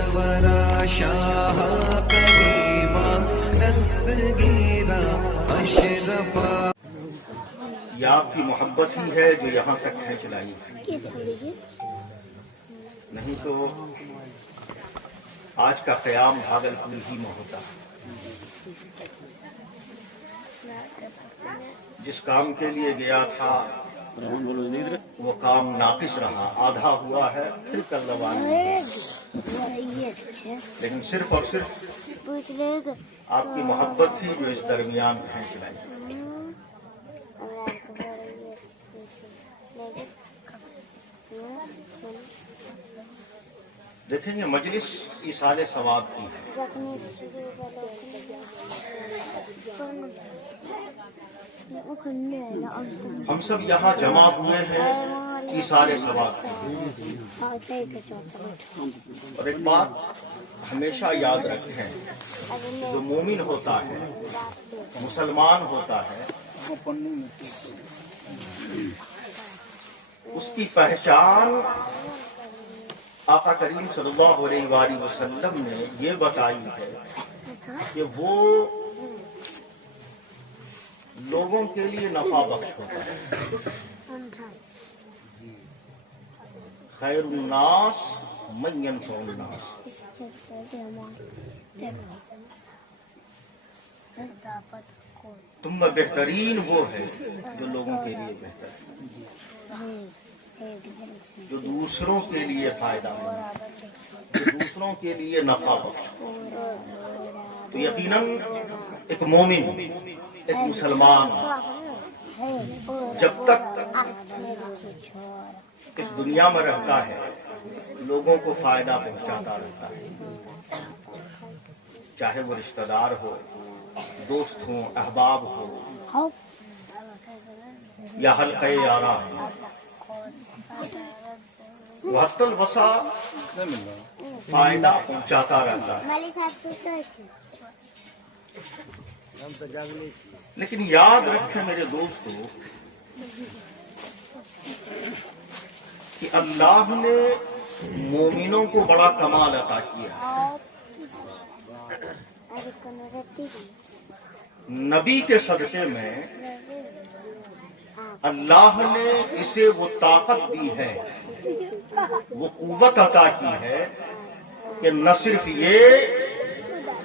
سرورا شاہ قریبا دستگیرا اشرفا. یہ آپ کی محبت ہی ہے جو یہاں تک کھینچ لائی ہے، نہیں تو آج کا قیام بھاگلپور ہی میں ہوتا. جس کام کے لیے گیا تھا وہ کام ناقص رہا، آدھا ہوا ہے، پھر کل روانہ. لیکن صرف اور صرف آپ کی محبت تھی جو اس درمیان کھینچ لائی. دیکھیں یہ مجلس ایصال ثواب کی ہے. ہم سب یہاں جمع ہوئے ہیں ایصال ثواب کی. اور ایک بات ہمیشہ یاد رکھیں، جو مومن ہوتا ہے، مسلمان ہوتا ہے، اس کی پہچان آقا کریم صلی اللہ علیہ وآلہ وسلم نے یہ بتائی ہے کہ وہ لوگوں کے لیے نفع بخش ہوتا ہے. خیر الناس من ينفع الناس. تم میں بہترین وہ ہے جو لوگوں کے لیے بہتر ہے، جو دوسروں کے لیے فائدہ مند، جو دوسروں کے لیے نفع بخش. تو یقیناً ایک مومن، ایک مسلمان جب تک اس دنیا میں رہتا ہے لوگوں کو فائدہ پہنچاتا رہتا ہے، چاہے وہ رشتہ دار ہو، دوست ہوں، احباب ہو یا حلقہ یارا ہو. وقت الوسع فائدہ پہنچاتا رہتا ہے. لیکن یاد رکھیں میرے دوستو کہ اللہ نے مومنوں کو بڑا کمال عطا کیا ہے. نبی کے صدقے میں اللہ نے اسے وہ طاقت دی ہے، وہ قوت عطا کی ہے کہ نہ صرف یہ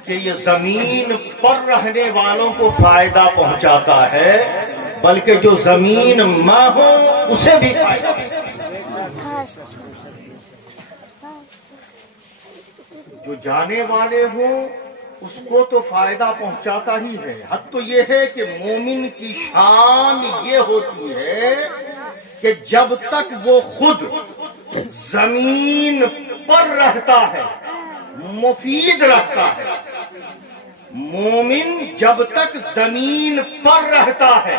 کہ یہ زمین پر رہنے والوں کو فائدہ پہنچاتا ہے بلکہ جو زمین میں ہو اسے بھی فائدہ پہنچاتا ہے. جو جانے والے ہوں اس کو تو فائدہ پہنچاتا ہی ہے. حد تو یہ ہے کہ مومن کی شان یہ ہوتی ہے کہ جب تک وہ خود زمین پر رہتا ہے مفید رہتا ہے. مومن جب تک زمین پر رہتا ہے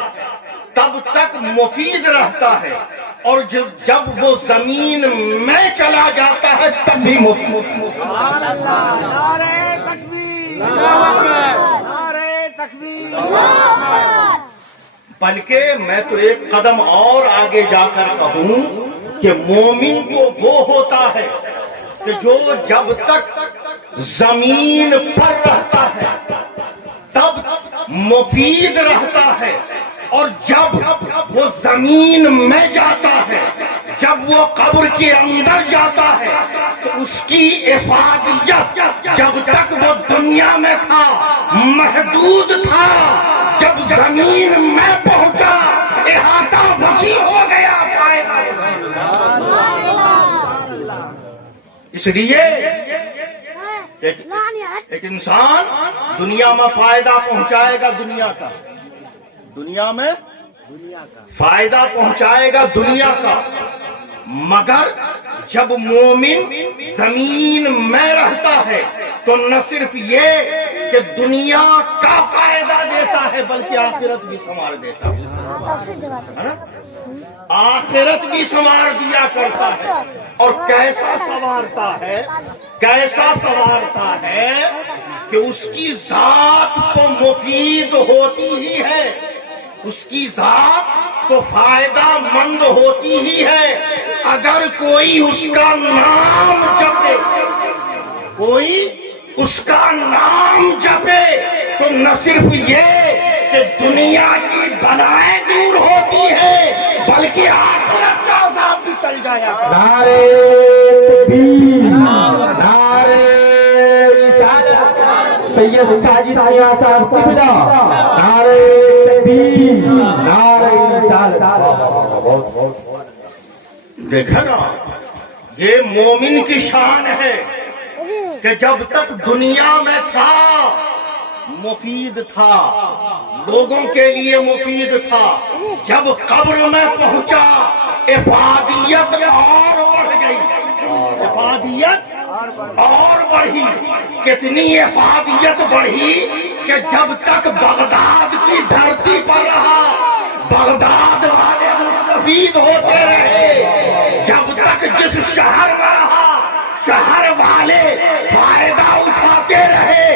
تب تک مفید رہتا ہے، اور جب وہ زمین میں چلا جاتا ہے تب بھی مفید. بلکہ میں تو ایک قدم اور آگے جا کر کہوں کہ مومن تو وہ ہوتا ہے کہ جو جب تک زمین پر رہتا ہے تب مفید رہتا ہے، اور جب وہ زمین میں جاتا ہے، جب وہ قبر کے اندر جاتا ہے تو اس کی افادیت جب تک وہ دنیا میں تھا محدود تھا، جب زمین میں پہنچا احاطہ وسیع ہو گیا. اس لیے ایک انسان دنیا میں فائدہ پہنچائے گا، دنیا میں فائدہ پہنچائے گا دنیا کا، مگر جب مومن زمین میں رہتا ہے تو نہ صرف یہ کہ دنیا کا فائدہ دیتا ہے بلکہ آخرت بھی سنوار دیتا ہے. آخرت بھی سنوار دیا کرتا ہے. اور کیسا سنوارتا ہے کہ اس کی ذات تو مفید ہوتی ہی ہے، اس کی ذات تو فائدہ مند ہوتی ہی ہے. اگر کوئی اس کا نام جپے کوئی اس کا نام جپے تو نہ صرف یہ کہ دنیا کی بلائیں دور ہوتی ہے بلکہ آخرت کا عذاب بھی ٹل جایا کرتا ہے۔ نعرے تکبیر، نعرے رسالت، سید ساجد آیا صاحب قبلہ، نعرے تکبیر، نعرے رسالت۔ دیکھا نا، یہ مومن کی شان ہے کہ جب تک دنیا میں تھا مفید تھا، لوگوں کے لیے مفید تھا، جب قبر میں پہنچا افادیت اور بڑھ گئی، افادیت اور بڑھی۔ کتنی افادیت بڑھی کہ جب تک بغداد کی دھرتی پر رہا بغداد والے مستفید ہوتے رہے، جب تک جس شہر میں رہا شہر والے فائدہ اٹھاتے رہے،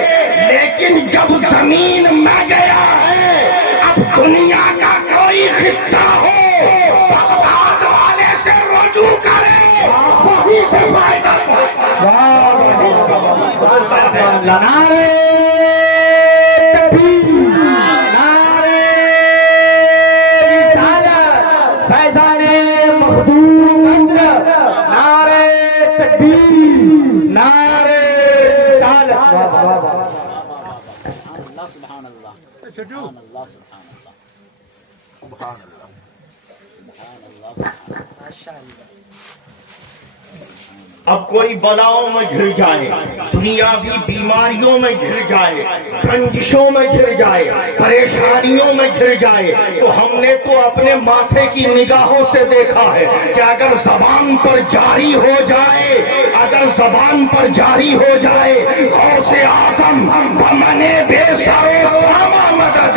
لیکن جب زمین میں گیا ہے اب دنیا کا کوئی خطہ ہو بغداد والے سے رجوع کرے، وہیں سے فائدہ نعرے تکبیر، نعرے رسالت، فیضان مخدوم، نعرے تکبیر، نعرے رسالت۔ سبحان اللہ، سبحان اللہ، سبحان اللہ۔ اب کوئی بلاؤں میں گھر جائے، دنیاوی بیماریوں میں گھر جائے، رنجشوں میں گھر جائے، پریشانیوں میں گھر جائے، تو ہم نے تو اپنے ماتھے کی نگاہوں سے دیکھا ہے کہ اگر زبان پر جاری ہو جائے، اگر زبان پر جاری ہو جائے غوث اعظم بمنے بے سرو ساما مدد،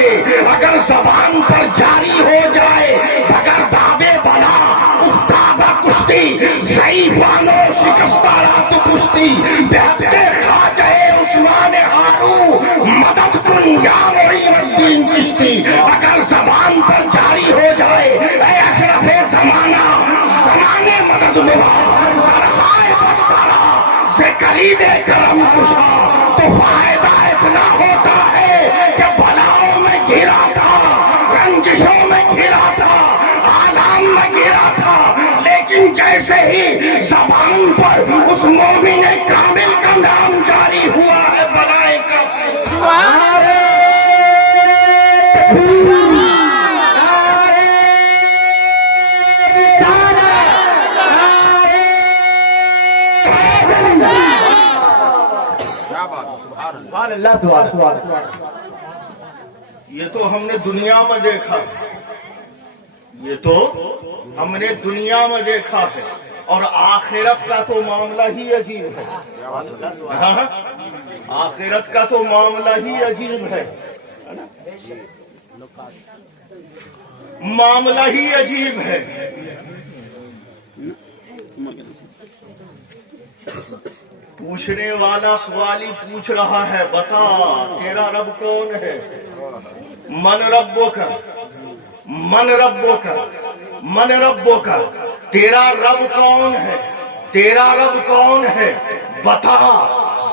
اگر زبان پر جاری ہو جائے بغیر دعوے بلا استاد کشتی ضعیفانو شکستارا تو کشتی بہتے خواجہ عثمان ہارو مدد کن یا معین الدین چشتی، اگر زبان پر جاری ہو جائے اے اشرف زمانہ زمانے مدد ملا درخائے بستارا سے کلید کرم کشا، تو فائدہ اتنا ہوتا ہے کہ بلاؤں میں گھرا تھا، رنجشوں میں گھرا تھا، آلام میں گھرا تھا، لیکن جیسے ہی زبان پر اس مومن کامل کا نام جاری ہوا ہے بلائیں کا نعرے تکبیر، نعرے رسالت، نعرے سبحان اللہ، سبحان اللہ۔ یہ تو ہم نے دنیا میں دیکھا، یہ تو ہم نے دنیا میں دیکھا ہے، اور آخرت کا تو معاملہ ہی عجیب ہے۔ ہاں، آخرت کا تو معاملہ ہی عجیب ہے، معاملہ ہی عجیب ہے۔ پوچھنے والا سوالی پوچھ رہا ہے، بتا تیرا رب کون ہے؟ من ربک، من ربک، من ربک، تیرا رب کون ہے؟ تیرا رب کون ہے؟ بتا۔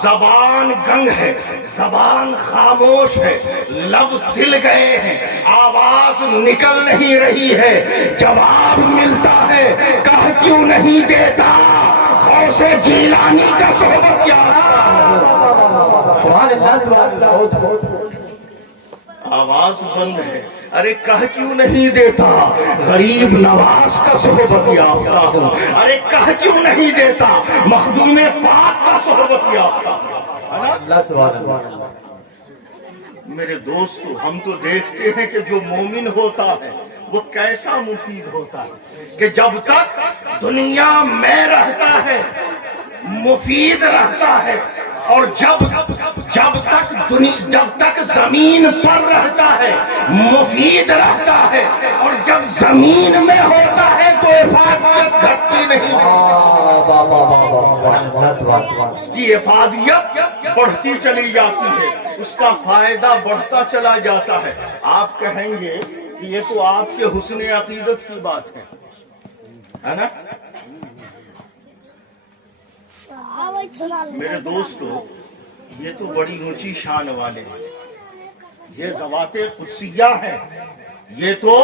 زبان گنگ ہے، زبان خاموش ہے، لب سل گئے ہیں، آواز نکل نہیں رہی ہے، جواب ملتا ہے کہہ کیوں نہیں دیتا؟ غوث جیلانی کا صحبت کیا؟ سبحان اللہ، سبحان اللہ۔ آواز بند ہے، ارے کہہ کیوں نہیں دیتا؟ غریب نواز کا صحبت یافتہ ہوں، ارے کہہ کیوں نہیں دیتا؟ مخدوم پاک کا صحبت یافتہ ہوں۔ اللہ سبحان اللہ۔ میرے دوستو، ہم تو دیکھتے ہیں کہ جو مومن ہوتا ہے وہ کیسا مفید ہوتا ہے کہ جب تک دنیا میں رہتا ہے مفید رہتا ہے، اور جب تک زمین پر رہتا ہے مفید رہتا ہے، اور جب زمین میں ہوتا ہے تو افادیت گھٹتی نہیں، اس کی افادیت بڑھتی چلی جاتی ہے، اس کا فائدہ بڑھتا چلا جاتا ہے۔ آپ کہیں گے کہ یہ تو آپ کے حسن عقیدت کی بات ہے نا؟ میرے دوستو، یہ تو بڑی اونچی شان والے ہیں، یہ ذوات قدسیہ ہیں، یہ تو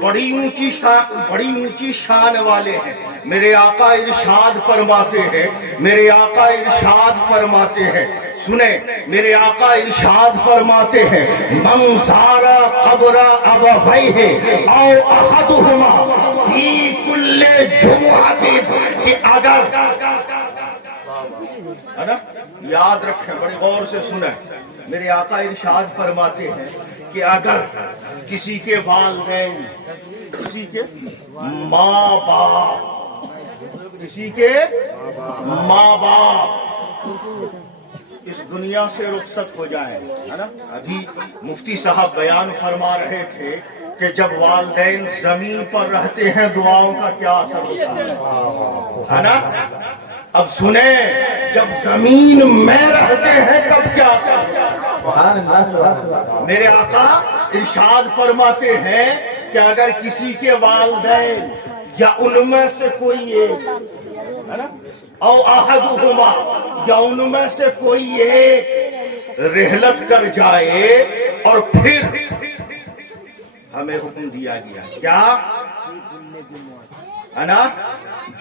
بڑی اونچی شان والے ہیں۔ میرے آقا ارشاد فرماتے ہیں، میرے آقا ارشاد فرماتے ہیں، سنیں، میرے آقا ارشاد فرماتے ہیں، من زار قبر ابویہ او احدہما فی کل جمعہ، کہ اگر، ہے نا، یاد رکھیں، بڑی غور سے سنیں، میرے آقا ارشاد فرماتے ہیں کہ اگر کسی کے والدین، کسی کے ماں باپ، کسی کے ماں باپ اس دنیا سے رخصت ہو جائیں، ہے نا، ابھی مفتی صاحب بیان فرما رہے تھے کہ جب والدین زمین پر رہتے ہیں دعاؤں کا کیا اثر ہوتا ہے نا۔ اب سنیں، جب زمین میں رہتے ہیں تب کیا اثر ہوتا ہے؟ میرے آقا ارشاد فرماتے ہیں کہ اگر کسی کے والدین یا ان میں سے کوئی ایک، ہے نا، او احدہما، یا ان میں سے کوئی ایک رحلت کر جائے، اور پھر ہمیں حکم دیا گیا کیا، ہے نا،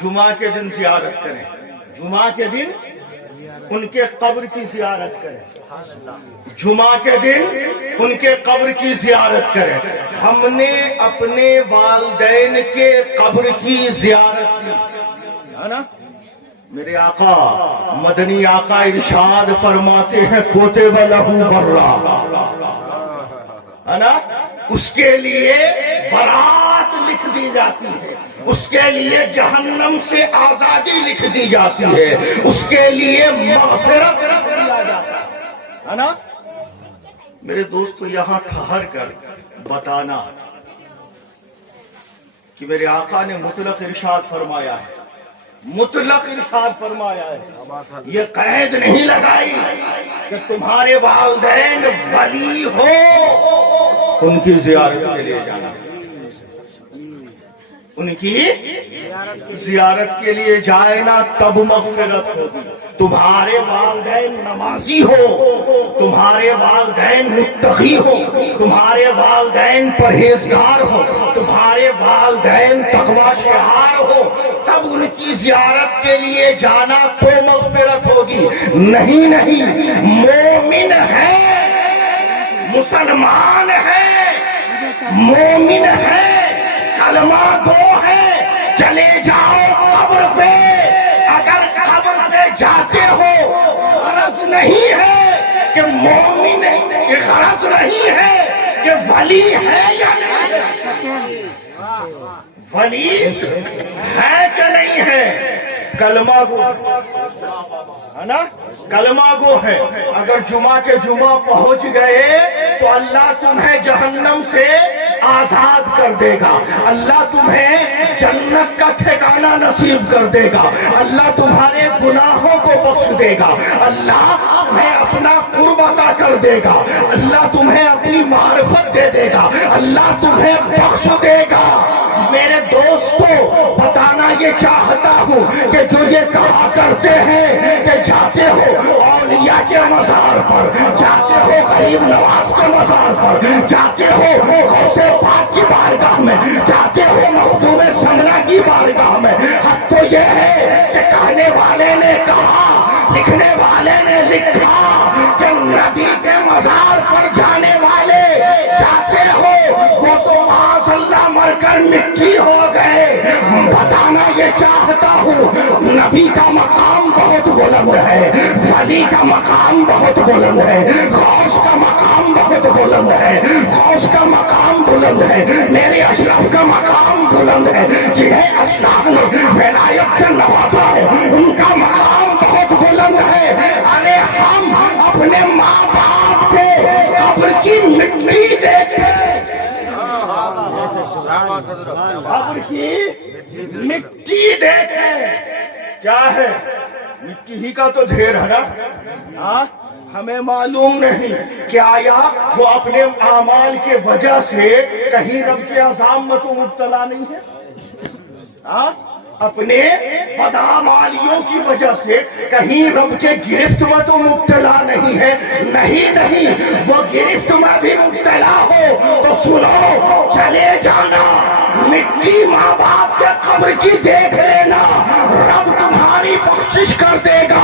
جمعہ کے دن زیارت کریں، جمعہ کے دن ان کے قبر کی زیارت کریں، جمعہ کے دن ان کے قبر کی زیارت کریں۔ ہم نے اپنے والدین کے قبر کی زیارت کی، ہے نا، میرے آقا مدنی آقا ارشاد فرماتے ہیں کوتب لہ برا، ہے نا، اس کے لیے برات لکھ دی جاتی ہے، اس کے لیے جہنم سے آزادی لکھ دی جاتی ہے، اس کے لیے مغفرت لکھ دیا جاتا ہے نا۔ میرے دوستو، یہاں ٹھہر کر بتانا کہ میرے آقا نے مطلق ارشاد فرمایا ہے، مطلق ارشاد فرمایا ہے، یہ قید نہیں لگائی کہ تمہارے والدین ولی ہو ان کی زیارت کے لیے جانا، ان کی زیارت کے لیے جائے نا تب مغفرت ہوگی۔ تمہارے والدین نمازی ہو، تمہارے والدین متقی ہو، تمہارے والدین پرہیزگار ہو، تمہارے والدین تقوی شعار ہو، تب ان کی زیارت کے لیے جانا تو مغفرت ہوگی۔ نہیں نہیں، مومن ہے، مسلمان ہے، مومن ہے، کلمہ گو ہے، چلے جاؤ قبر پہ، اگر قبر پہ جاتے ہو، غرض نہیں ہے کہ مومن ہے، کہ غرض نہیں ہے کہ ولی ہے یا نہیں، ولی ہے کہ نہیں ہے، کلمہ گو ہے نا، کلمہ گو ہے۔ اگر جمعہ کے جمعہ پہنچ گئے تو اللہ تمہیں جہنم سے آزاد کر دے گا، اللہ تمہیں جنت کا ٹھکانہ نصیب کر دے گا، اللہ تمہارے گناہوں کو بخش دے گا، اللہ تمہیں اپنا قرب عطا کر دے گا، اللہ تمہیں اپنی معرفت دے دے گا، اللہ تمہیں بخش دے گا۔ میرے دوستو، بتانا یہ چاہتا ہوں کہ جو یہ کہا کرتے ہیں کہ جاتے ہو اولیاء کے مزار پر، جاتے ہو غریب نواز کے مزار پر، جاتے ہو غوث پاک کی بارگاہ میں، جاتے ہو مخدوم سمنا کی بارگاہ میں، حق تو یہ ہے کہ کہنے والے نے کہا، لکھنے والے نے لکھا کہ نبی کے مزار پر جانے والے جاتے ہو وہ تو معاذ اللہ مر کر مٹی ہو گئے۔ بتانا یہ چاہتا ہوں، نبی کا مقام بہت بلند ہے، ولی کا مقام بہت بلند ہے، غوث کا مقام بہت بلند ہے، غوث کا مقام بلند ہے، میرے اشرف کا مقام بلند ہے، جنہیں اللہ نے ولایت سے نوازا ہے ان کا مقام بہت بلند ہے۔ ارے ہم اپنے ماں باپ کے قبر کی مٹی دیکھیں، قبر کی مٹی دیکھیں، کیا ہے؟ مٹی ہی کا تو ڈھیر ہے نا۔ ہمیں معلوم نہیں کہ آیا وہ اپنے اعمال کے وجہ سے کہیں رب کے عذاب میں تو مبتلا نہیں ہے، اپنے بدعمالیوں کی وجہ سے کہیں رب کے گرفت میں تو مبتلا نہیں ہے؟ نہیں، وہ گرفت میں بھی مبتلا ہو تو سنو، چلے جانا، مٹی ماں باپ کے قبر کی دیکھ لینا، رب تمہاری بخشش کر دے گا۔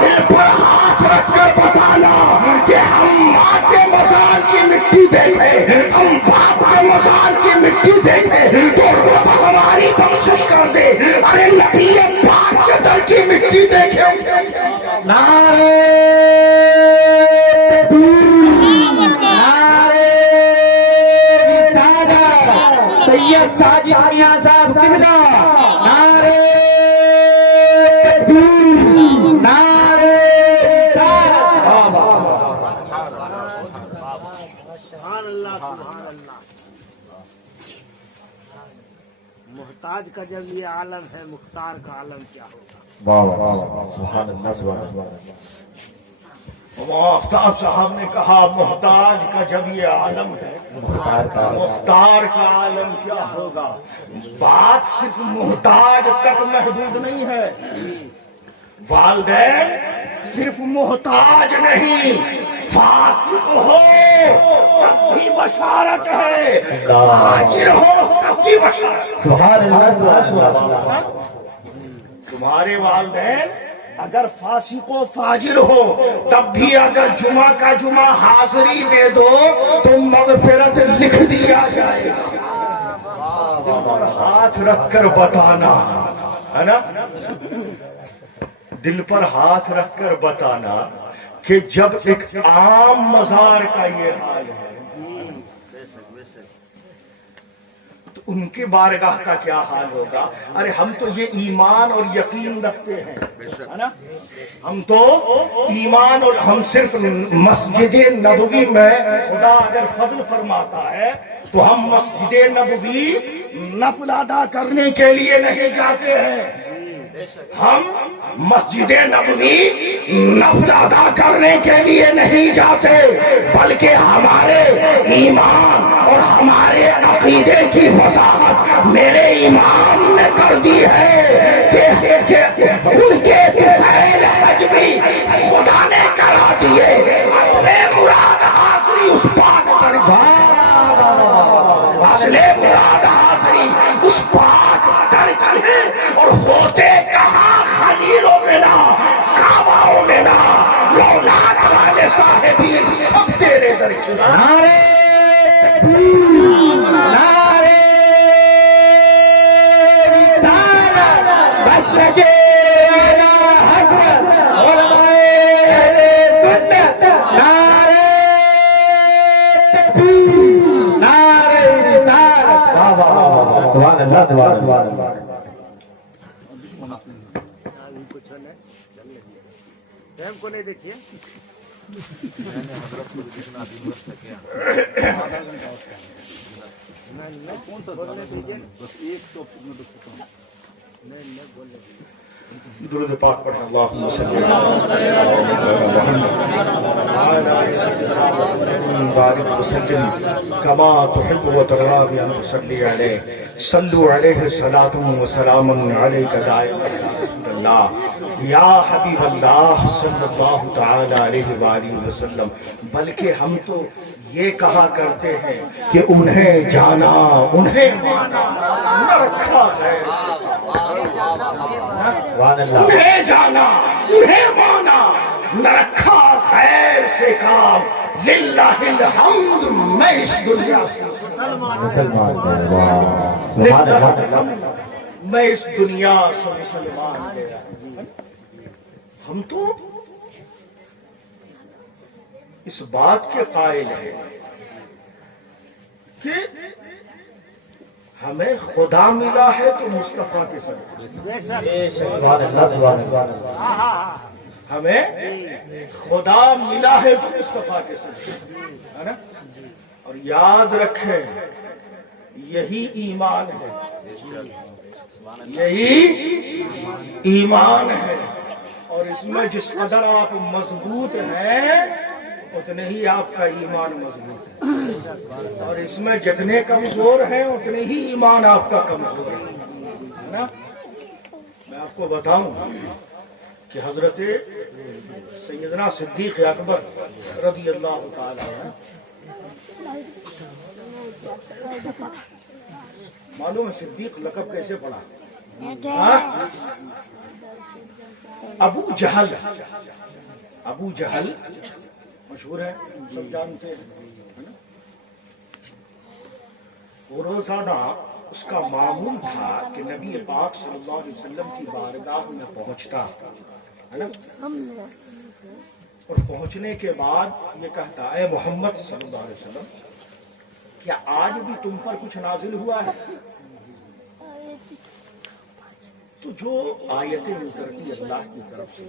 دل پر ہاتھ رکھ کر بتانا کہ ہم ماں کے مزار کی مٹی دیکھے، ہم باپ کے مزار کی مٹی دیکھے تو رب ہماری بخشش کر دے۔ ارے نبی پاک کے در کی مٹی دیکھے، نعرے سید ساجد میاں صاحب قبلہ، نعرے تکبیر، نعرے رسالت۔ سبحان اللہ سبحان اللہ۔ محتاج کا جب یہ عالم ہے، مختار کا عالم کیا ہوگا؟ سبحان اللہ سبحان اللہ۔ آفتاب صاحب نے کہا محتاج کا جب یہ عالم ہے، مختار کا عالم کیا ہوگا؟ بات صرف محتاج تک محدود نہیں ہے، والدین صرف محتاج نہیں، فاسق ہو تب بھی بشارت ہے، فاجر ہو تب بھی بشارت۔ سبحان اللہ سبحان اللہ۔ تمہارے والدین اگر فاسق و فاجر ہو تب بھی اگر جمعہ کا جمعہ حاضری دے دو تو مغفرت لکھ دیا جائے گا۔ دل پر ہاتھ رکھ کر بتانا ہے نا، دل پر ہاتھ رکھ کر بتانا کہ جب ایک عام مزار کا یہ حال ہے تو ان کی بارگاہ کا کیا حال ہوگا؟ ارے ہم تو یہ ایمان اور یقین رکھتے ہیں ہے نا، ہم تو ایمان اور ہم صرف مسجد نبوی میں خدا اگر فضل فرماتا ہے تو ہم مسجد نبوی نفل ادا کرنے کے لیے نہیں جاتے ہیں، ہم مسجد نبوی نفل ادا کرنے کے لیے نہیں جاتے، بلکہ ہمارے ایمان اور ہمارے عقیدے کی وضاحت میرے امام نے کر دی ہے کہ ان کے فعل حج بھی خدا نے کرا دیے، اصل مراد حاضری اس پاک پر، اصل مراد حاضری اس پاک در کی ہے، اور ہوتے کہاں خلیلوں میں نہ کعبوں میں نہ اولاد والے صاحبین سب تیرے در کی۔ نعرے تکبیر، نعرے رسالت، بس لگے اعلیٰ حضرت علماء اہل سنت، نعرے تکبیر، نعرے رسالت۔ سبحان اللہ سبحان اللہ۔ ہم کو نہیں دیکھیے درود پاک پڑھنا، اللہم صلی اللہ بارک وسلم کما تحب و ترضى بأن تصلي عليه صلوا عليه صلاة وسلام عليك دائما يا رسول اللہ یا حبیب اللہ صلی اللہ تعالی علیہ وآلہ وسلم۔ بلکہ ہم تو یہ کہا کرتے ہیں کہ انہیں جانا انہیں مانا نہ رکھا ہے، انہیں جانا انہیں مانا نہ رکھا خیر سے کام، للہ الحمد میں اس دنیا سے مسلمان سبحان اللہ۔ میں اس دنیا سے مسلمان گیا۔ ہم تو اس بات کے قائل ہیں کہ ہمیں خدا ملا ہے تو مصطفیٰ کے صدقے، سبحان اللہ سبحان اللہ۔ ہمیں خدا ملا ہے تو مصطفیٰ کے صدقے ہے نا۔ اور یاد رکھیں یہی ایمان ہے، یہی ایمان ہے، اور اس میں جس قدر آپ مضبوط ہیں اتنے ہی آپ کا ایمان مضبوط ہے، اور اس میں جتنے کمزور ہیں اتنے ہی ایمان آپ کا کمزور ہے نا۔ میں آپ کو بتاؤں کہ حضرت سیدنا صدیق اکبر رضی اللہ تعالی عنہ، معلوم ہے صدیق لقب کیسے پڑا؟ ہاں؟ ابو جہل مشہور ہے، سب جانتے ہیں۔ وہ روزانہ اس کا معمول تھا کہ نبی پاک صلی اللہ علیہ وسلم کی بارگاہ میں پہنچتا ہے نا، اور پہنچنے کے بعد یہ کہتا، اے محمد صلی اللہ علیہ وسلم، کیا آج بھی تم پر کچھ نازل ہوا ہے؟ تو جو آیتیں اترتی اللہ کی طرف سے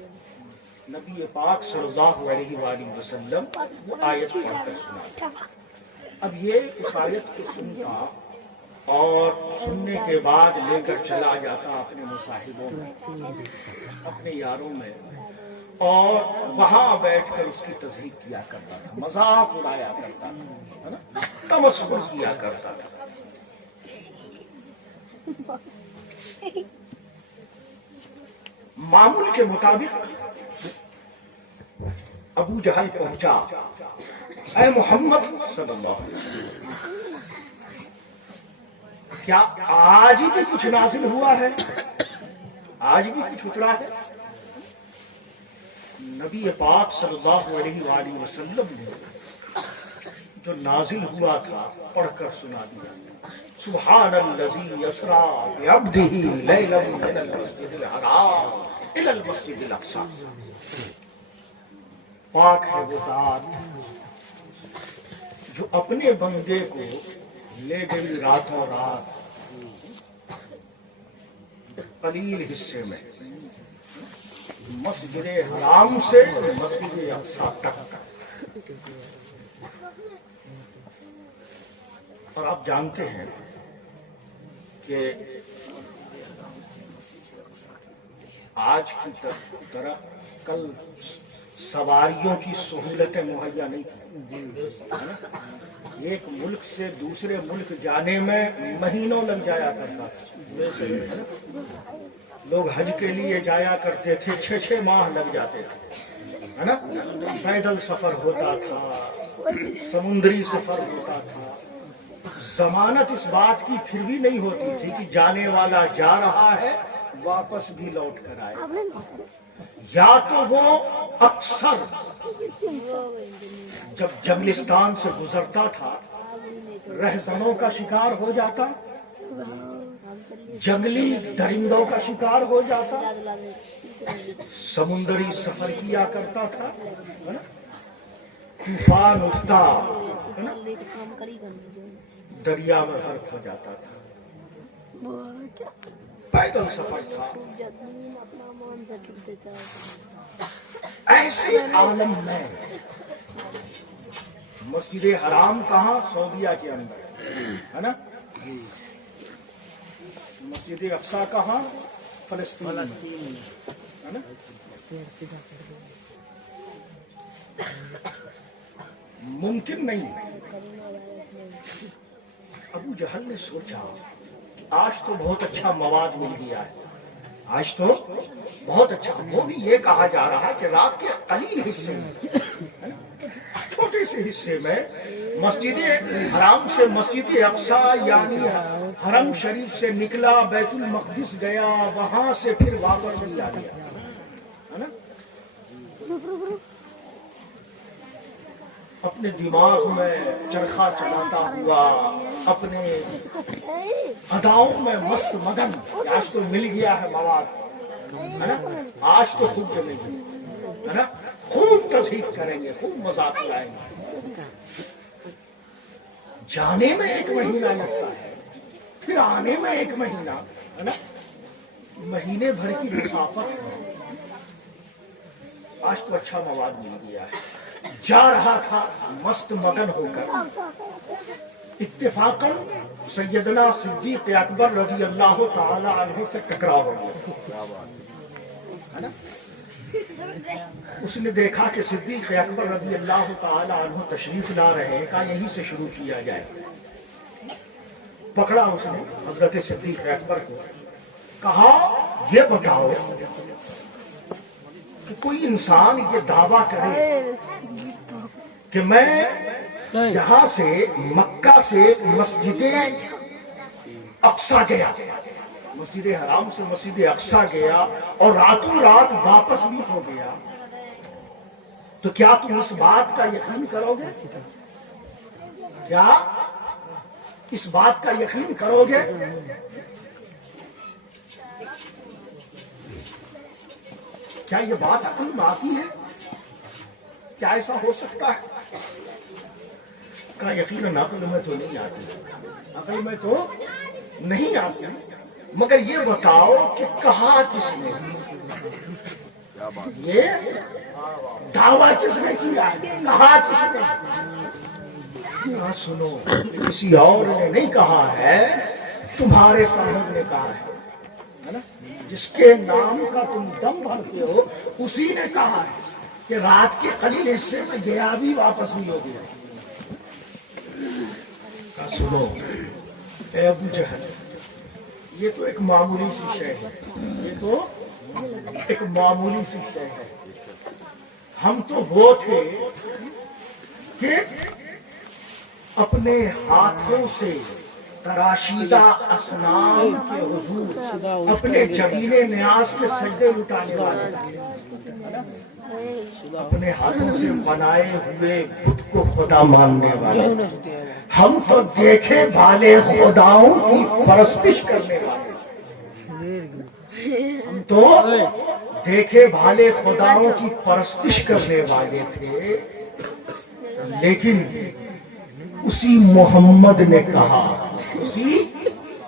نبی پاک صلی اللہ علیہ وآلہ وسلم وہ آیت پڑھ کر سناتا۔ اب یہ اس آیت کو سنتا اور سننے کے بعد لے کر چلا جاتا اپنے مصاحبوں میں، اپنے یاروں میں، اور وہاں بیٹھ کر اس کی تذہیب کیا کرتا تھا، مذاق اڑایا کرتا تھا، ہے نا، تمسخر کیا کرتا تھا۔ معمول کے مطابق ابو جہل پہنچا، اے محمد صلی اللہ علیہ وسلم، کیا آج بھی کچھ نازل ہوا ہے؟ آج بھی کچھ اترا ہے؟ نبی پاک صلی اللہ علیہ وآلہ وسلم نے جو نازل ہوا تھا پڑھ کر سنا دیا، سبحان الذی اسریٰ بعبدہ لیلا من المسجد الحرام الی المسجد الاقصی، پاک ہے وہ ذات جو اپنے بندے کو لے گئی راتوں رات قلیل حصے میں مسجد حرام سے مسجد اقصی تک۔ اور آپ جانتے ہیں کہ آج کی طرح کل سواریوں کی سہولتیں مہیا نہیں تھیں، ایک ملک سے دوسرے ملک جانے میں مہینوں لگ جایا کرتا تھا، لوگ حج کے لیے جایا کرتے تھے، 6 ماہ لگ جاتے تھے، ہے نا، پیدل سفر ہوتا تھا، سمندری سفر ہوتا تھا، ضمانت اس بات کی پھر بھی نہیں ہوتی تھی کہ جانے والا جا رہا ہے واپس بھی لوٹ کر آئے، یا تو وہ اکثر جب جنگلستان سے گزرتا تھا رہزنوں کا شکار ہو جاتا، جنگلی درندوں کا شکار ہو جاتا، سمندری سفر کیا کرتا تھا، طوفان اٹھتا، دریا میں غرق ہو جاتا تھا، پیدل سفر تھا۔ ایسے عالم میں مسجد حرام کہاں؟ سعودیہ کے اندر، ہے نا، مسجد اقصی کہاں؟ فلسطین، ہے نا۔ ممکن نہیں۔ ابو جہل نے سوچا آج تو بہت اچھا مواد مل گیا ہے، آج تو بہت اچھا، وہ بھی یہ کہا جا رہا ہے کہ رات کے قلیل حصے میں، چھوٹے سے حصے میں مسجد حرام سے مسجد اقصی یعنی حرم شریف سے نکلا، بیت المقدس گیا، وہاں سے پھر واپس بھی آ گیا، ہے نا۔ اپنے دماغ میں چرخا چلاتا ہوا، اپنے اداؤں میں مست مگن، آج تو مل گیا ہے مواد، ہے نا، آج تو خوب جمے گی، ہے نا، خوب تذہیب کریں گے، خوب مذاق اڑائیں گے۔ جانے میں 1 مہینہ لگتا ہے، پھر آنے میں 1 مہینہ، ہے نا، مہینے بھر کی مسافت ہے۔ آج تو اچھا مواد مل گیا ہے، جا رہا تھا مست مگن ہو کر، اتفاقاً سیدنا صدیق اکبر رضی اللہ تعالی عنہ سے ٹکراؤ ہو گیا، ہے نا۔ اس نے دیکھا کہ صدیق اکبر رضی اللہ تعالی عنہ تشریف لا رہے ہیں، کہا یہیں سے شروع کیا جائے۔ پکڑا اس نے حضرت صدیق اکبر کو، کہا یہ بتاؤ کہ کوئی انسان یہ دعویٰ کرے کہ میں یہاں سے مکہ سے مسجد اقصیٰ گیا، مسجد حرام سے مسجد اقصیٰ گیا اور راتوں رات واپس بھی ہو گیا، تو کیا تم اس بات کا یقین کرو گے؟ کیا اس بات کا یقین کرو گے؟ کیا یہ بات عقل میں آتی ہے؟ کیا ایسا ہو سکتا ہے؟ کا یقیناً عقل میں تو نہیں آتی، عقل میں تو نہیں آتی، مگر یہ بتاؤ کہ کہا کس نے، یہ دعویٰ کس نے کیا ہے، کہا کس نے؟ سنو، کسی اور نے نہیں کہا ہے، تمہارے صاحب نے کہا ہے نا؟ جس کے نام کا تم دم بھرتے ہو اسی نے کہا ہے کہ رات کے قلیل حصے میں گیا بھی واپس بھی ہو گیا۔ سنو اے ابو جہل، یہ تو ایک معمولی سی شے ہے، یہ تو ایک معمولی سی شے ہے، ہم تو وہ تھے کہ اپنے ہاتھوں سے تراشیدہ اصنام کے حضور اپنے جبین نیاز کے سجدے لٹانے والے تھے، اپنے ہاتھوں سے بنائے ہوئے بت کو خدا ماننے والے، ہم تو دیکھے بھالے خداؤں کی پرستش کرنے والے، ہم تو دیکھے بھالے خداؤں کی پرستش کرنے والے تھے، لیکن اسی محمد نے کہا، اسی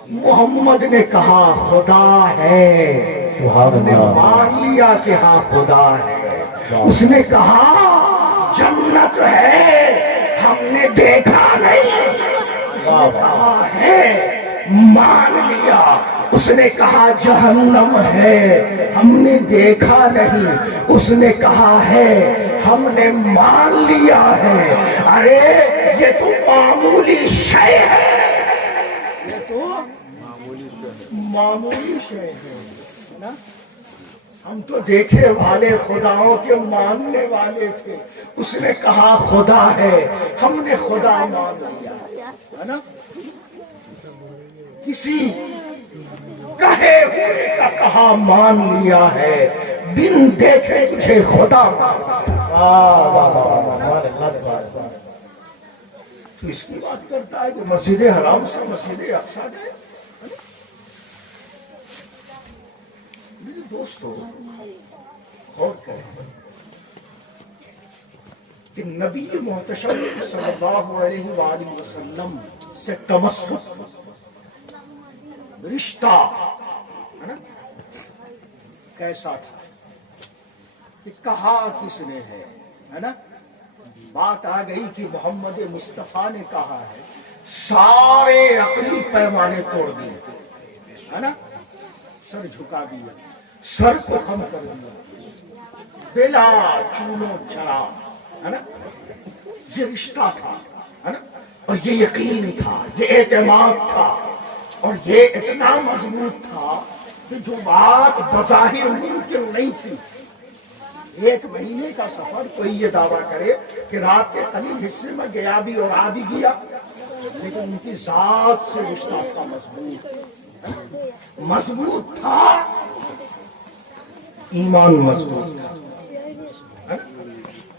محمد نے کہا خدا ہے، ہم نے مان لیا کہ ہاں خدا ہے، اس نے کہا جنت ہے، ہم نے دیکھا نہیں، خدا ہے مان لیا، اس نے کہا جہنم ہے، ہم نے دیکھا نہیں، اس نے کہا ہے، ہم نے مان لیا ہے۔ ارے یہ تو معمولی شے ہے، یہ تو معمولی شے ہے نا؟ ہم تو دیکھے والے خداؤں کے ماننے والے تھے، اس نے کہا خدا ہے، ہم نے خدا مان لیا ہے نا؟ کسی کہے ہوئے کا کہا مان لیا ہے، بن دیکھے تجھے خدا تو اس کی بات کرتا ہے کہ مسجد حرام سے مسجد اقصیٰ گئے۔ میرے دوستو غور کریں کہ نبی محتشم صلی اللہ علیہ وآلہ وسلم سے تمسک رشتہ ہے نا کیسا تھا، کہ کہا کس نے ہے نا؟ بات آ گئی کہ محمد مصطفیٰ نے کہا ہے، سارے عقلی پیمانے توڑ دیے ہے نا، سر جھکا دیا، سر کو خم کر دیا، بلا چونو چرا ہے نا، یہ رشتہ تھا ہے نا، اور یہ یقین تھا، یہ اعتماد تھا، اور یہ اتنا مضبوط تھا کہ جو بات بظاہر ممکن نہیں تھی، ایک مہینے کا سفر کوئی یہ دعویٰ کرے کہ رات کے قلیل حصے میں گیا بھی اور آ بھی گیا، لیکن ان کی ذات سے رشتہ تھا مضبوط تھا، ایمان مضبوط تھا،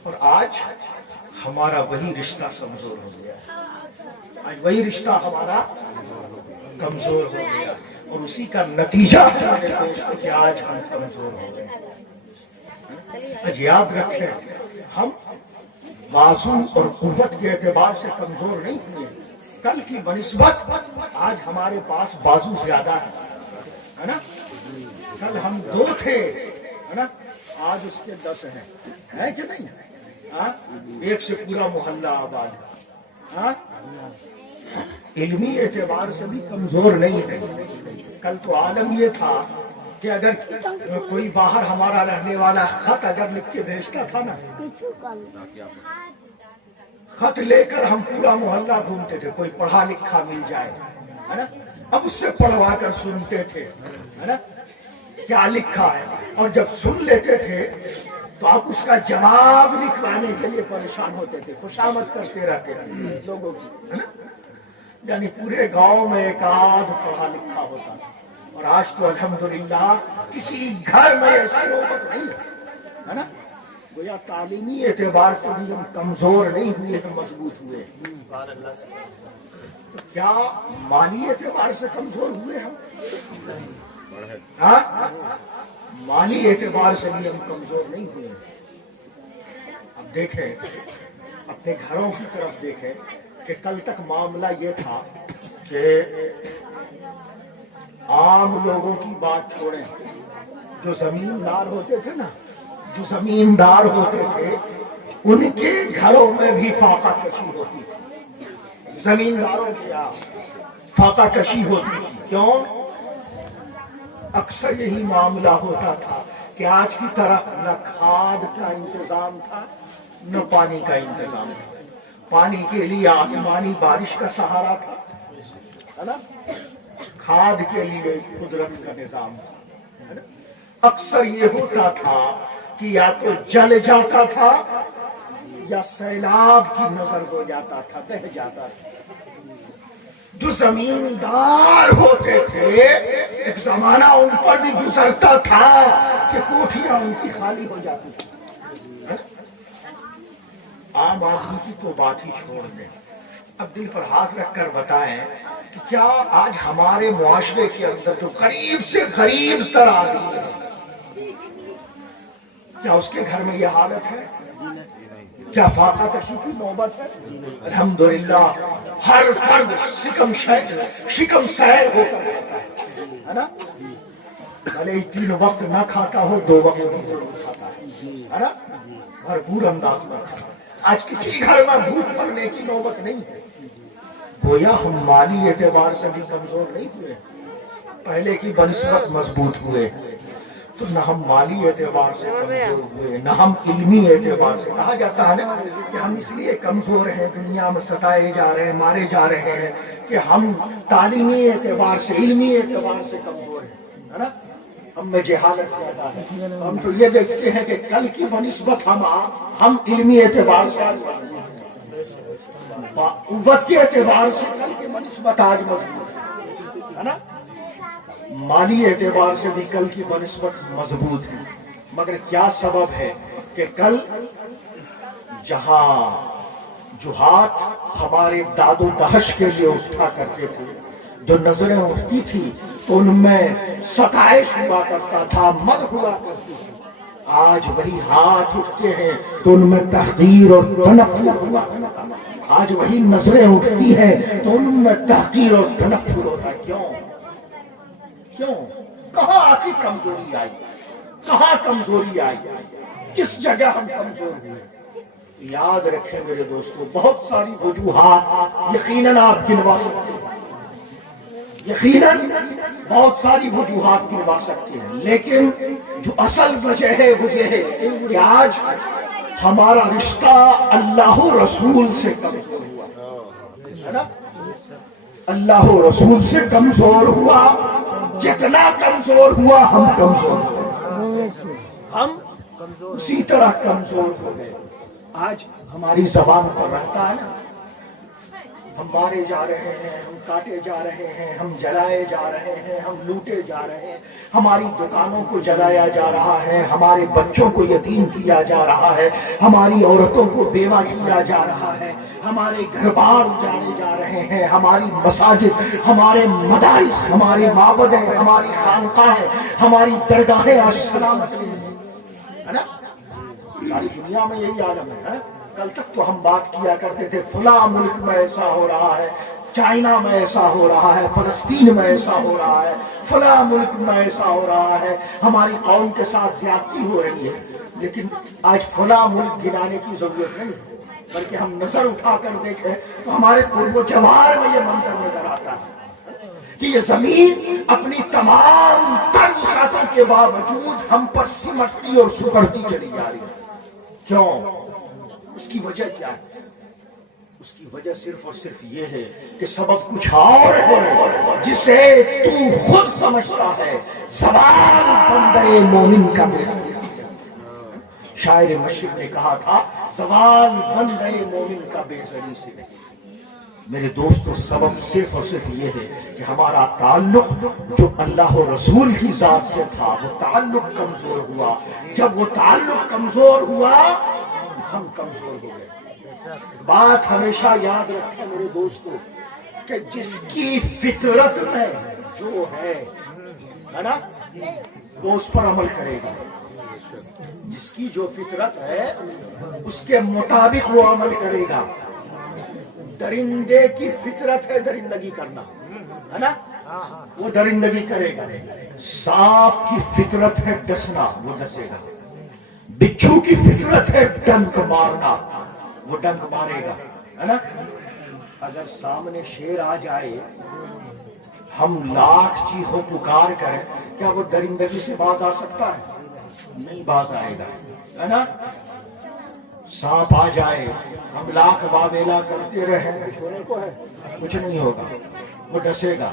اور آج ہمارا وہی رشتہ کمزور ہو گیا، آج وہی رشتہ ہمارا کمزور ہو گیا، اور اسی کا نتیجہ ہمارے دوست کہ آج ہم کمزور ہو گئے۔ آج یاد رکھیں، ہم بازو اور قوت کے اعتبار سے کمزور نہیں ہوئے، کل کی بنسبت آج ہمارے پاس بازو زیادہ ہے نا؟ کل ہم 2 تھے ہے نا، آج اس کے 10 ہیں، ہے کہ نہیں؟ ایک سے پورا محلہ آباد ہے، علمی اعتبار سے بھی کمزور نہیں ہے۔ کل تو عالم یہ تھا کہ اگر کوئی باہر ہمارا رہنے والا خط اگر لکھ کے بھیجتا تھا نا، خط لے کر ہم پورا محلہ گھومتے تھے، کوئی پڑھا لکھا مل جائے ہے نا، اب اس سے پڑھوا کر سنتے تھے ہے نا، کیا لکھا ہے، اور جب سن لیتے تھے تو آپ اس کا جواب لکھوانے کے لیے پریشان ہوتے تھے، خوشامد کرتے رہتے تھے لوگوں کی، ہے نا؟ یعنی پورے گاؤں میں ایک آدھ پڑھا لکھا ہوتا تھا، اور آج تو الحمدللہ کسی گھر میں ایسی نوبت نہیں ہے نا؟ گویا تعلیمی اعتبار سے بھی ہم کمزور نہیں ہوئے، ہم مضبوط ہوئے۔ تو کیا مالی اعتبار سے کمزور ہوئے ہم؟ ہاں؟ مالی اعتبار سے بھی ہم کمزور نہیں ہوئے۔ اب دیکھیں، اپنے گھروں کی طرف دیکھیں کہ کل تک معاملہ یہ تھا کہ عام لوگوں کی بات چھوڑیں، جو زمیندار ہوتے تھے نا، جو زمیندار ہوتے تھے ان کے گھروں میں بھی فاقہ کشی ہوتی تھی، زمینداروں کے یہاں فاقہ کشی ہوتی تھی۔ کیوں؟ اکثر یہی معاملہ ہوتا تھا کہ آج کی طرح نہ کھاد کا انتظام تھا نہ پانی کا انتظام تھا، پانی کے لیے آسمانی بارش کا سہارا تھا، ہے نا؟ کھاد کے لیے قدرت کا نظام تھا، ہے نا؟ اکثر یہ ہوتا تھا کہ یا تو جل جاتا تھا یا سیلاب کی نظر ہو جاتا تھا، بہہ جاتا تھا۔ جو زمیندار ہوتے تھے ایک زمانہ ان پر بھی گزرتا تھا کہ کوٹھیاں ان کی خالی ہو جاتی تھی۔ عام آدمی کی تو بات ہی چھوڑ دیں، اب دل پر ہاتھ رکھ کر بتائیں کہ کیا آج ہمارے معاشرے کے اندر جو غریب سے غریب تر آدمی ہے، کیا اس کے گھر میں یہ حالت ہے؟ کیا فاقہ کشی کی نوبت ہے؟ الحمدللہ ہر فرد شکم سیر ہو کر رہتا ہے نا؟ بھلے ہی 3 وقت نہ کھاتا ہو، 2 وقت بھی ضرور کھاتا ہے نا؟ بھرپور انداز میں کھاتا ہے۔ آج کسی گھر میں بھوک مرنے کی نوبت نہیں ہے۔ گویا ہم مالی اعتبار سے بھی کمزور نہیں ہوئے، پہلے کی بنسبت مضبوط ہوئے، تو نہ ہم مالی اعتبار سے کمزور ہوئے نہ ہم علمی اعتبار سے۔ کہا جاتا ہے نا کہ ہم اس لیے کمزور ہیں، دنیا میں ستائے جا رہے ہیں، مارے جا رہے ہیں کہ ہم تعلیمی اعتبار سے علمی اعتبار سے کمزور ہیں، ہے نا؟ ہم میں جہالت زیادہ ہے۔ ہم تو یہ دیکھتے ہیں کہ کل کی بنسبت ہم علمی اعتبار سے آج قوت کے اعتبار سے کل کی بنسبت آج مضبوط ہے نا؟ مالی اعتبار سے بھی کل کی بنسبت مضبوط ہے، مگر کیا سبب ہے کہ کل جہاں جو ہاتھ ہمارے داد و دہش کے لیے اٹھا کرتے تھے، جو نظریں اٹھتی تھی تو ان میں ستائش ہوا کرتا تھا، مد ہوا کرتی تھی، آج وہی ہاتھ اٹھتے ہیں تو ان میں تحقیر اور تنفر ہوا کرتا ہے۔ آج وہی نظریں اٹھتی ہیں تو ان میں تحقیر اور تنفر ہوتا ہے۔ کیوں؟ کہاں آخر کمزوری آئی؟ کہاں کمزوری آئی؟ کس جگہ ہم کمزور ہوئے؟ یاد رکھیں میرے دوستو، بہت ساری وجوہات یقیناً آپ گنوا سکتے ہیں، یقیناً بہت ساری وجوہات گنوا سکتے ہیں، لیکن جو اصل وجہ ہے وہ یہ ہے کہ آج ہمارا رشتہ اللہ رسول سے کمزور ہوا ہے نا؟ اللہ رسول سے کمزور ہوا، جتنا کمزور ہوا ہم کمزور ہوئے، ہم اسی طرح کمزور ہو گئے۔ آج ہماری زبان پر رہتا ہے نا، ہم مارے جا رہے ہیں، ہم کاٹے جا رہے ہیں، ہم جلائے جا رہے ہیں، ہم لوٹے جا رہے ہیں، ہماری دکانوں کو جلایا جا رہا ہے، ہمارے بچوں کو یتیم کیا جا رہا ہے، ہماری عورتوں کو بیوہ کیا جا رہا ہے، ہمارے گھر بار اجاڑے جا رہے ہیں، ہماری مساجد، ہمارے مدارس، ہماری معبدیں، ہماری خانقاہیں، ہماری درگاہیں آج سلامت نہیں ہے نا؟ ساری دنیا میں یہی عالم ہے۔ کل تک تو ہم بات کیا کرتے تھے فلاں ملک میں ایسا ہو رہا ہے، چائنا میں ایسا ہو رہا ہے، فلسطین میں ایسا ہو رہا ہے، فلاں ملک میں ایسا ہو رہا ہے، ہماری قوم کے ساتھ زیادتی ہو رہی ہے۔ لیکن آج فلاں ملک گرانے کی ضرورت نہیں، بلکہ ہم نظر اٹھا کر دیکھیں تو ہمارے قرب و جوار میں یہ منظر نظر آتا ہے کہ یہ زمین اپنی تمام تر وسعتوں کے باوجود ہم پر سمٹتی اور سکڑتی چلی جا رہی ہے۔ کیوں؟ اس کی وجہ کیا ہے؟ اس کی وجہ صرف اور صرف یہ ہے کہ سبب کچھ اور ہے جسے تو خود سمجھتا ہے. سوال بندے مومن کا بے سری سے. شاعر مشرق نے کہا تھا سوال بندے مومن کا بے سری سے. میرے دوستو سبب صرف اور صرف یہ ہے کہ ہمارا تعلق جو اللہ و رسول کی ذات سے تھا وہ تعلق کمزور ہوا. جب وہ تعلق کمزور ہوا ہم کمزور ہو گئے. بات ہمیشہ یاد رکھیں میرے دوستو کہ جس کی فطرت میں جو ہے نا وہ اس پر عمل کرے گا. جس کی جو فطرت ہے اس کے مطابق وہ عمل کرے گا. درندے کی فطرت ہے درندگی کرنا ہے نا وہ درندگی کرے گا. سانپ کی فطرت ہے ڈسنا وہ ڈسے گا. بچھو کی فطرت ہے ڈنک مارنا وہ ڈنک مارے گا ہے نا. اگر سامنے شیر آ جائے ہم لاکھ چیخوں پکار کریں کیا وہ درندگی سے باز آ سکتا ہے؟ نہیں باز آئے گا ہے نا. سانپ آ جائے ہم لاکھ واویلا کرتے رہے کچھ ہونے کو ہے کچھ نہیں ہوگا وہ ڈسے گا.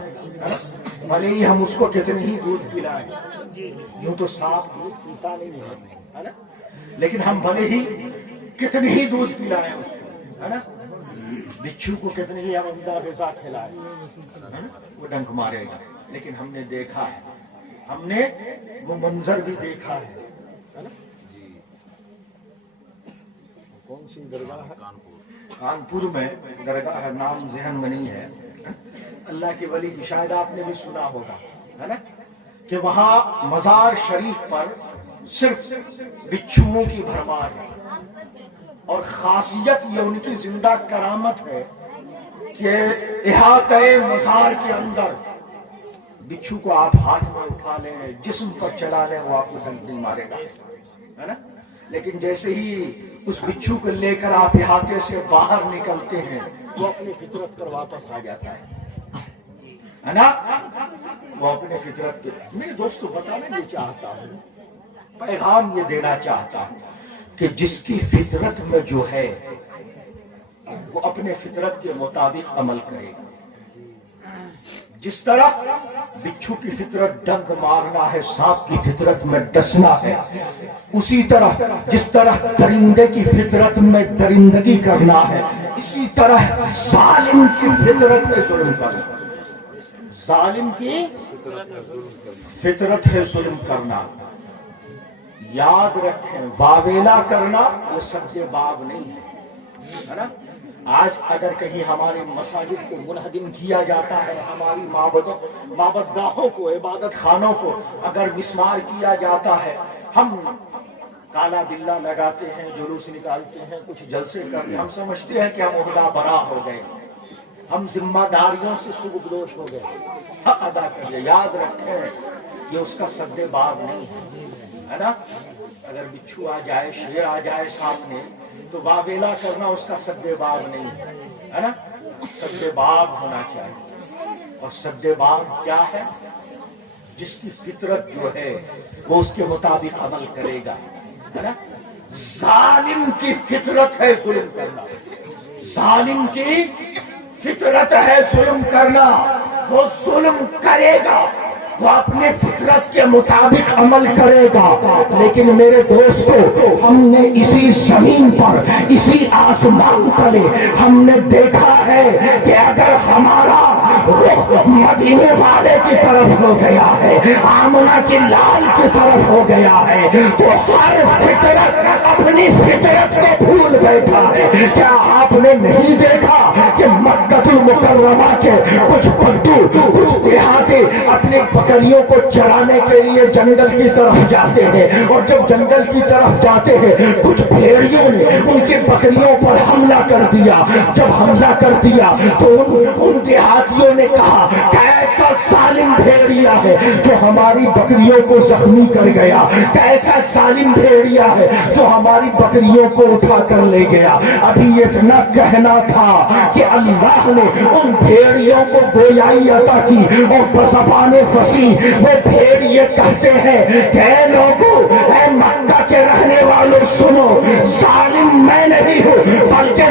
بھلے ہی ہم اس کو کتنے ہی دودھ پلائیں یوں تو سانپ دودھ پیتا نہیں ہے نا لیکن ہم بھلے ہی کتنے ہی دودھ پلائیں اس کو ہے نا. بچھو کو کتنے ہی ہم عمدہ غذا کھلائیں وہ ڈنک مارے گا. لیکن ہم نے دیکھا ہے ہم نے وہ منظر بھی دیکھا ہے نا. کون سی درگاہ ہے؟ کانپور میں درگاہ ہے نام ذہن میں نہیں ہے. اللہ کے ولی کی شاید آپ نے بھی سنا ہوگا ہے نا کہ وہاں مزار شریف پر صرف بچھوؤں کی بھرمار ہے اور خاصیت یہ ان کی زندہ کرامت ہے کہ احاطہ مزار کے اندر بچھو کو آپ ہاتھ میں اٹھا لیں جسم پر چلا لیں وہ آپ کو زنجیر مارے گا ہے نا. لیکن جیسے ہی اس بچھو کو لے کر آپ احاطے سے باہر نکلتے ہیں وہ اپنی فطرت پر واپس آ جاتا ہے نا. وہ اپنے فطرت پر. میرے دوستو بتانا یہ چاہتا ہوں پیغام یہ دینا چاہتا ہوں کہ جس کی فطرت میں جو ہے وہ اپنے فطرت کے مطابق عمل کرے گا. جس طرح بچھو کی فطرت ڈنک مارنا ہے سانپ کی فطرت میں ڈسنا ہے اسی طرح جس طرح درندے کی فطرت میں درندگی کرنا ہے اسی طرح ظالم کی فطرت ہے ظلم کرنا. ظالم کی فطرت ہے ظلم کرنا. یاد رکھیں واویلا کرنا وہ سد باب نہیں ہے نا. آج اگر کہیں ہمارے مساجد کو منہدم کیا جاتا ہے ہماری معبد گاہوں کو عبادت خانوں کو اگر مسمار کیا جاتا ہے ہم کالا بلا لگاتے ہیں جلوس نکالتے ہیں کچھ جلسے کرتے ہیں ہم سمجھتے ہیں کہ ہم عہدہ برا ہو گئے ہم ذمہ داریوں سے سبکدوش ہو گئے حق ادا کریے. یاد رکھیں یہ اس کا سد باب نہیں ہے نا. اگر بچھو آ جائے شیر آ جائے سامنے تو واویلا کرنا اس کا سد باب نہیں ہے نا. سد باب ہونا چاہیے. اور سد باب کیا ہے؟ جس کی فطرت جو ہے وہ اس کے مطابق عمل کرے گا ہے نا. ظالم کی فطرت ہے ظلم کرنا. ظالم کی فطرت ہے ظلم کرنا. وہ ظلم کرے گا وہ اپنے فطرت کے مطابق عمل کرے گا. لیکن میرے دوستو ہم نے اسی زمین پر اسی آسمان تلے ہم نے دیکھا ہے کہ اگر ہمارا رخ مدینے والے کی طرف ہو گیا ہے آمنہ کی لال کی طرف ہو گیا ہے تو ہر فطرت اپنی فطرت کو بھول بیٹھا ہے. کیا آپ نے نہیں دیکھا کہ مکہ المکرمہ کے کچھ پٹو کچھ دیہاتی اپنے بکریوں کو چرانے کے لیے جنگل کی طرف جاتے ہیں اور جب جنگل کی طرف جاتے ہیں کچھ بھیڑیوں نے ان کی بکریوں پر حملہ کر دیا. جب حملہ کر دیا تو ان دیہاتیوں نے کہا کیسا ظالم بھیڑیا ہے جو ہماری بکریوں کو زخمی کر گیا, کیسا ظالم بھیڑیا ہے جو ہماری بکریوں کو اٹھا کر لے گیا. ابھی اتنا کہنا تھا کہ اللہ نے ان بھیڑیوں کو گویائی عطا کی اور بزبان فصیح وہ بھیڑ یہ کہتے ہیں کہ اے لوگوں, اے مکہ کے رہنے والوں سنو, ظالم میں نہیں ہوں بلکہ